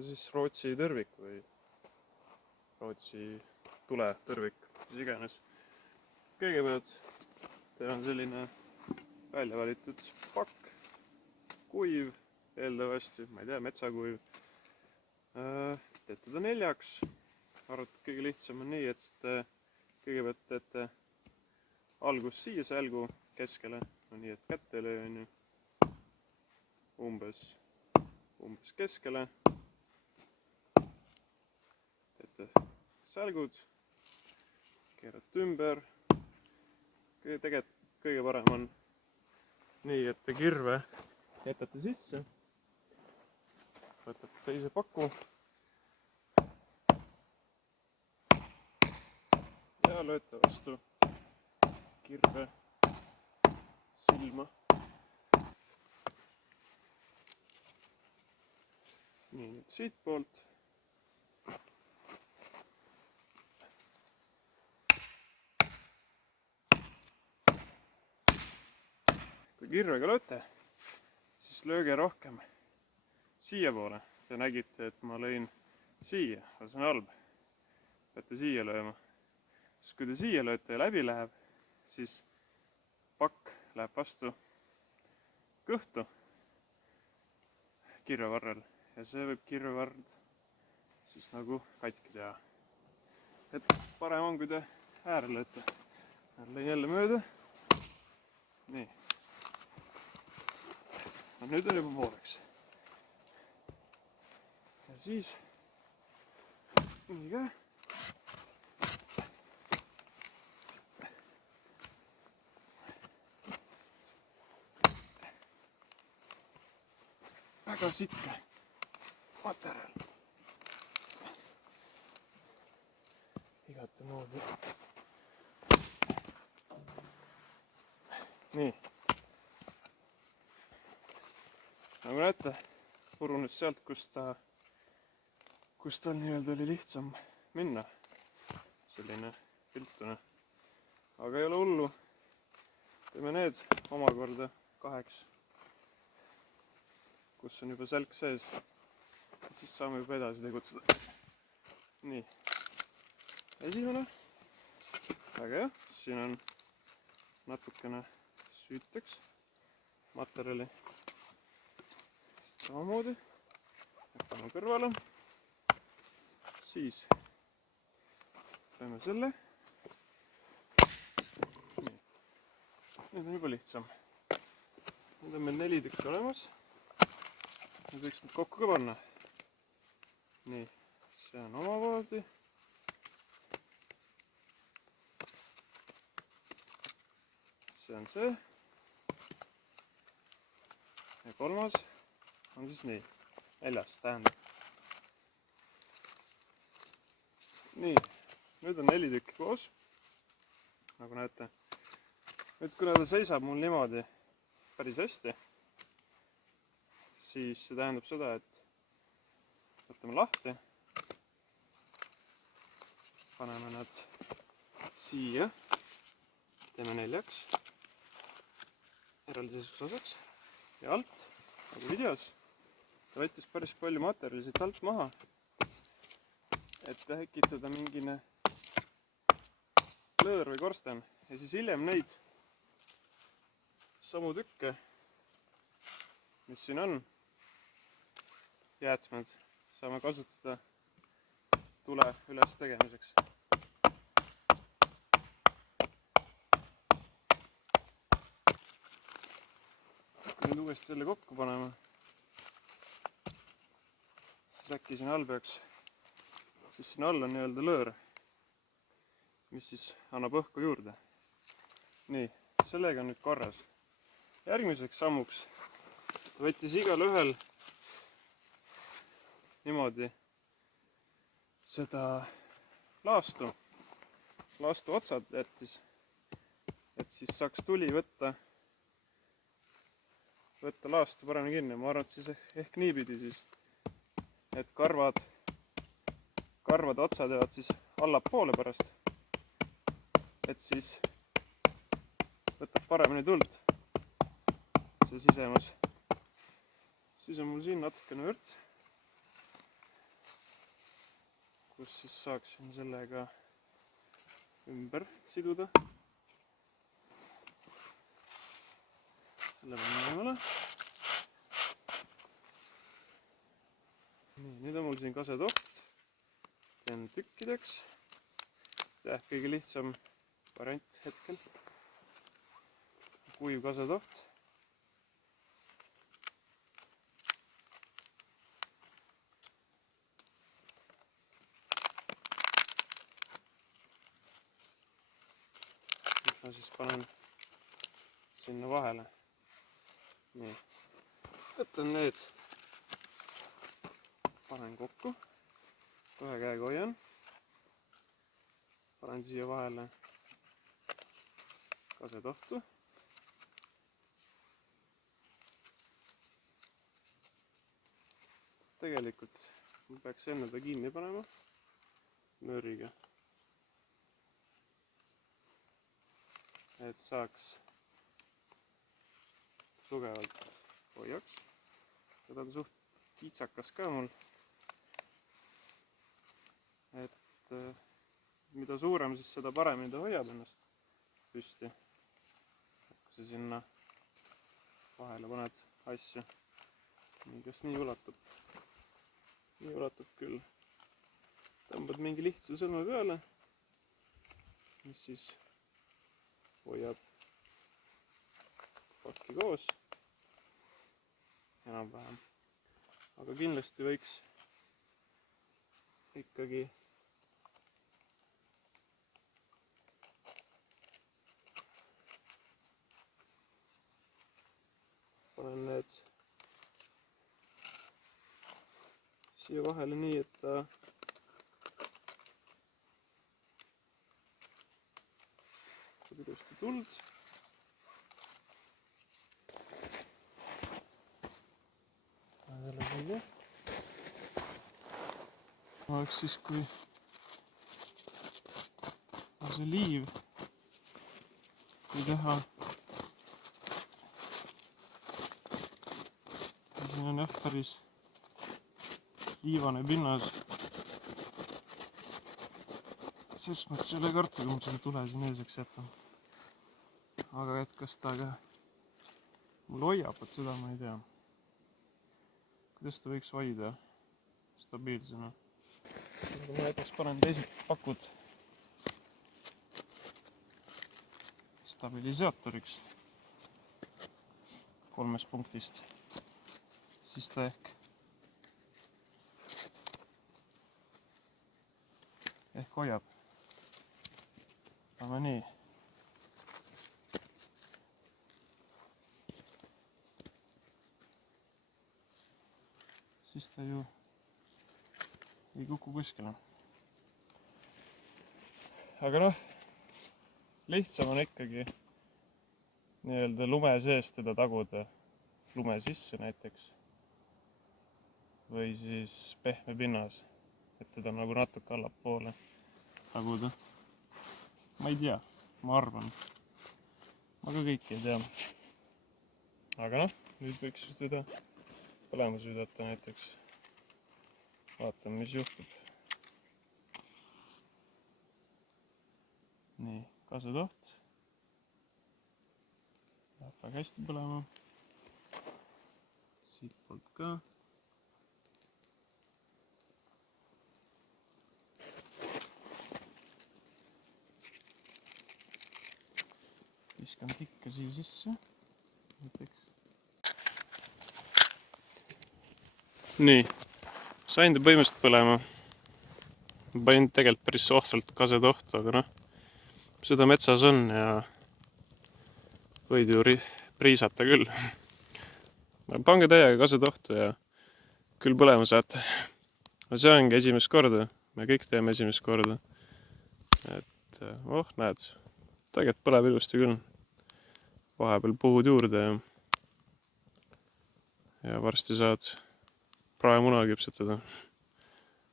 on siis Rootsi tõrvik või Rootsi tuletõrvik, mis iganes. Kõigepealt teil on selline välja valitud pakk, kuiv eeldavasti, ma ei tea, metsakuiv. Teete ta 4. Arvata kõige lihtsam on nii, et te kõigepealt teete algus siia sälgu keskele, no nii, et kätt ei löö, on ju. Umbes keskele. Teete sälgud, keerate ümber. Tegelikult kõige parem on nii, et te kirve jätate sisse. Võtate teise paku ja lööte vastu kirve silma. Nii, nüüd siit poolt. Kui kirvega lööte, siis lööge rohkem siia poole. Te nägite, et ma lõin siia, aga see on halb. Peate siia lööma. Sest kui te siia lööte ja läbi läheb, siis pakk läheb vastu kõhtu kirvevarrel ja see võib kirvevard siis nagu katki teha. Et parem on, kui te äärele lööte. Lõin jälle mööda. Nii. No nüüd on juba pooleks. Ja siis nii ka. Väga sitke materjal. Igate moodi. Nii. Nagu näete, purunes sealt, kus tal nii-öelda oli lihtsam minna. Selline piltune. Aga ei ole hullu. Teeme need omakorda 2. Kus on juba sälk sees. Siis saame juba edasi tegutseda. Nii. Esimene. Väga hea. Siin on natukene süüteks materjali. Samamoodi. Jätame kõrvale. Siis teeme selle. Nii. Nüüd on juba lihtsam. Nüüd on meil 4 tükki olemas. Nüüd võiks need kokku ka panna. Nii, see on omamoodi. See on see. Ja 3. on siis nii. 4. tähendab. Nii, nüüd on 4 tükki koos. Nagu näete. Nüüd kuna ta seisab mul niimoodi päris hästi, siis see tähendab seda, et võtame lahti. Paneme nad siia. Teeme 4. Eraldiseisvuks osaks. Ja alt, nagu videos, ta võttis päris palju materjali siit alt maha, et tekitada mingine lõõr või korsten. Ja siis hiljem neid samu tükke, mis siin on, jäätmed, saame kasutada tule üles tegemiseks. Nüüd uuesti jälle kokku paneme, siis äkki siin all peaks, siis siin all on nii-öelda lõõr, mis siis annab õhku juurde. Nii, sellega on nüüd korras. Järgmiseks sammuks ta võttis igal ühel niimoodi seda laastu otsad jättis, et siis saaks tuli võtta laastu paremini kinni. Ma arvan, et siis ehk niipidi siis, et karvad otsad jäävad siis allapoole pärast, et siis võtab paremini tuld see sisemus. Siis on mul siin natukene vürt. kus siis saaksin sellega ümber siduda. Selle peale eemale. Nii, nüüd on mul siin kasetoht. Teen tükkideks. Kõige lihtsam variant hetkel. Kuiv kasetoht. Ma siis panen sinna vahele. Nii. Võtan need. Panen kokku. Kohe käega hoian. Panen siia vahele kasetohtu. Tegelikult ma peaks enne ta kinni panema nööriga. Et saaks tugevalt hoiaks. Seda on suht kiitsakas ka mul. Et mida suurem, siis seda paremini ta hoiab ennast püsti. Kui sa sinna vahele paned asju. Kas nii ulatub? Nii ulatub küll. Tõmbad mingi lihtsa sõlme peale, mis siis hoiab pakki koos enam-vähem. Aga kindlasti võiks ikkagi panen need siia vahele nii, et ta saab ilusti tuld. Oleks siis, kui see liiv, kui teha, siin on jah päris liivane pinnas. Sest mõttes ei ole karta, kui ma selle tule siin eeseks jätan. Aga et kas ta ka mul hoiab, et seda ma ei tea. Kuidas ta võiks hoida stabiilsena? Aga ma näiteks panen teised pakud stabilisaatoriks 3 punktist. Siis ta ehk hoiab. Aga nii. Siis ta ju ei kuku kuskile. Aga noh, lihtsam on ikkagi nii-öelda lume sees teda taguda, lume sisse näiteks. Või siis pehme pinnas, et teda nagu natuke allapoole taguda. Ma ei tea, ma arvan. Ma ka kõiki ei tea. Aga noh, nüüd võiks teda põlema süüdata näiteks. Vaatame, mis juhtub. Nii, kasetoht. Läheb väga hästi põlema. Siit poolt ka. Viskan tikka siia sisse. Näiteks. Nii, sain ta põhimõtteliselt põlema. Panin tegelikult päris ohtralt kasetohtu, aga noh, seda metsas on ja võid ju priisata küll. Pange täiega kasetohtu ja küll põlema saate. See ongi esimest korda, me kõik teeme esimest korda. Et näed, tegelikult põleb ilusti küll. Vahepeal puhud juurde ja varsti saad praemuna küpsetada.